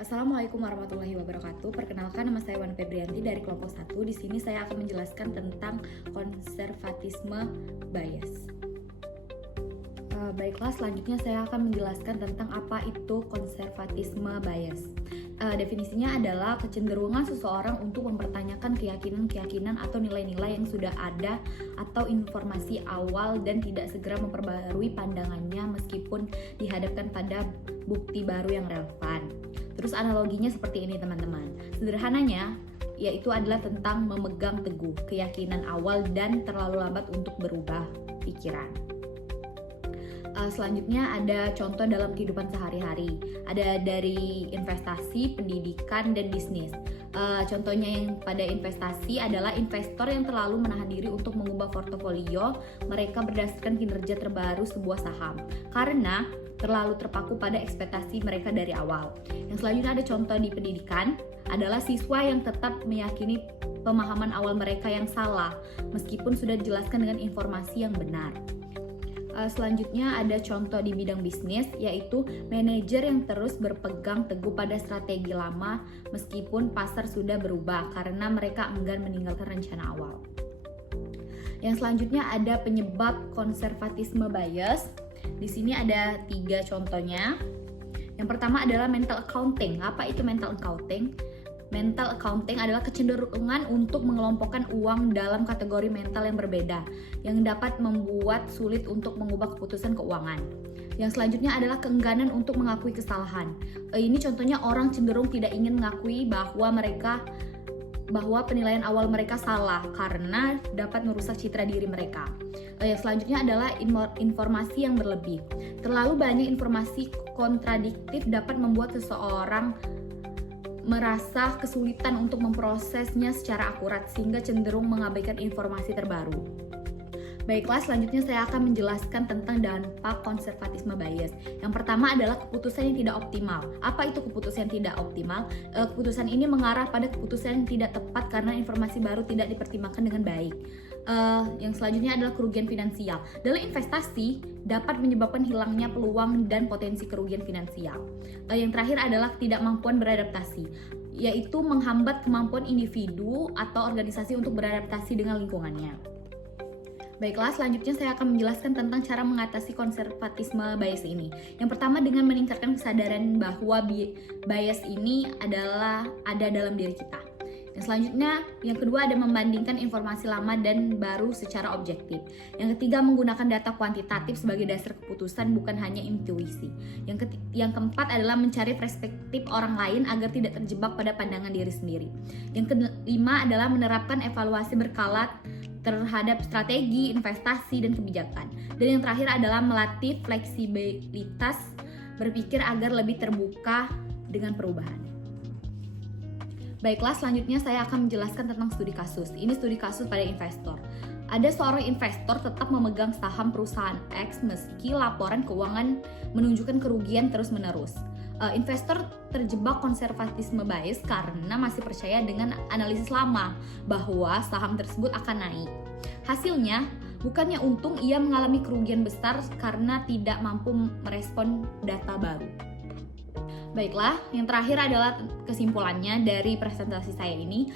Assalamualaikum warahmatullahi wabarakatuh. Perkenalkan, nama saya Wan Febrianti dari kelompok 1. Di sini saya akan menjelaskan tentang konservatisme bias. Baiklah, selanjutnya saya akan menjelaskan tentang apa itu konservatisme bias. Definisinya adalah kecenderungan seseorang untuk mempertanyakan keyakinan-keyakinan atau nilai-nilai yang sudah ada atau informasi awal dan tidak segera memperbarui pandangannya meskipun dihadapkan pada bukti baru yang relevan. Terus analoginya seperti ini teman-teman. Sederhananya, yaitu adalah tentang memegang teguh keyakinan awal dan terlalu lambat untuk berubah pikiran. Selanjutnya ada contoh dalam kehidupan sehari-hari. Ada dari investasi, pendidikan, dan bisnis. Contohnya yang pada investasi adalah investor yang terlalu menahan diri untuk mengubah portofolio mereka berdasarkan kinerja terbaru sebuah saham karena terlalu terpaku pada ekspektasi mereka dari awal. Yang selanjutnya ada contoh di pendidikan adalah siswa yang tetap meyakini pemahaman awal mereka yang salah meskipun sudah dijelaskan dengan informasi yang benar. Selanjutnya ada contoh di bidang bisnis, yaitu manajer yang terus berpegang teguh pada strategi lama meskipun pasar sudah berubah karena mereka enggan meninggalkan rencana awal. Yang selanjutnya ada penyebab konservatisme bias. Di sini ada 3 contohnya. Yang pertama adalah mental accounting. Apa itu mental accounting? Mental accounting adalah kecenderungan untuk mengelompokkan uang dalam kategori mental yang berbeda, yang dapat membuat sulit untuk mengubah keputusan keuangan. Yang selanjutnya adalah keengganan untuk mengakui kesalahan. Ini contohnya orang cenderung tidak ingin mengakui bahwa penilaian awal mereka salah karena dapat merusak citra diri mereka. Yang selanjutnya adalah informasi yang berlebih. Terlalu banyak informasi kontradiktif dapat membuat seseorang merasa kesulitan untuk memprosesnya secara akurat sehingga cenderung mengabaikan informasi terbaru. Baiklah, selanjutnya saya akan menjelaskan tentang dampak konservatisme bias. Yang pertama adalah keputusan yang tidak optimal. Apa itu keputusan yang tidak optimal? Keputusan ini mengarah pada keputusan yang tidak tepat karena informasi baru tidak dipertimbangkan dengan baik. Yang selanjutnya adalah kerugian finansial. Dalam investasi dapat menyebabkan hilangnya peluang dan potensi kerugian finansial. Yang terakhir adalah ketidakmampuan beradaptasi, yaitu menghambat kemampuan individu atau organisasi untuk beradaptasi dengan lingkungannya. Baiklah, selanjutnya saya akan menjelaskan tentang cara mengatasi konservatisme bias ini. Yang pertama dengan meningkatkan kesadaran bahwa bias ini ada dalam diri kita. Yang selanjutnya, yang kedua ada membandingkan informasi lama dan baru secara objektif. Yang ketiga, menggunakan data kuantitatif sebagai dasar keputusan bukan hanya intuisi. Yang keempat adalah mencari perspektif orang lain agar tidak terjebak pada pandangan diri sendiri. Yang kelima adalah menerapkan evaluasi berkala terhadap strategi, investasi, dan kebijakan. Dan yang terakhir adalah melatih fleksibilitas berpikir agar lebih terbuka dengan perubahan. Baiklah, selanjutnya saya akan menjelaskan tentang studi kasus. Ini studi kasus pada investor. Ada seorang investor tetap memegang saham perusahaan X meski laporan keuangan menunjukkan kerugian terus-menerus. Investor terjebak konservatisme bias karena masih percaya dengan analisis lama bahwa saham tersebut akan naik. Hasilnya, bukannya untung, ia mengalami kerugian besar karena tidak mampu merespon data baru. Baiklah, yang terakhir adalah kesimpulannya dari presentasi saya ini.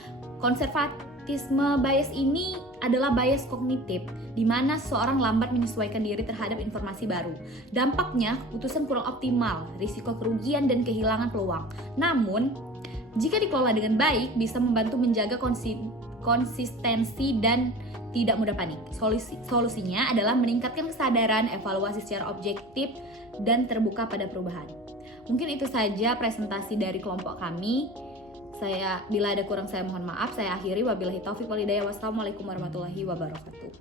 Konservatisme bias ini adalah bias kognitif, di mana seseorang lambat menyesuaikan diri terhadap informasi baru. Dampaknya, keputusan kurang optimal, risiko kerugian, dan kehilangan peluang. Namun, jika dikelola dengan baik, bisa membantu menjaga konsistensi dan tidak mudah panik. Solusinya adalah meningkatkan kesadaran, evaluasi secara objektif, dan terbuka pada perubahan. Mungkin itu saja presentasi dari kelompok kami. Bila ada kurang saya mohon maaf. Saya akhiri, wabillahi taufiq wal hidayah. Wassalamualaikum warahmatullahi wabarakatuh.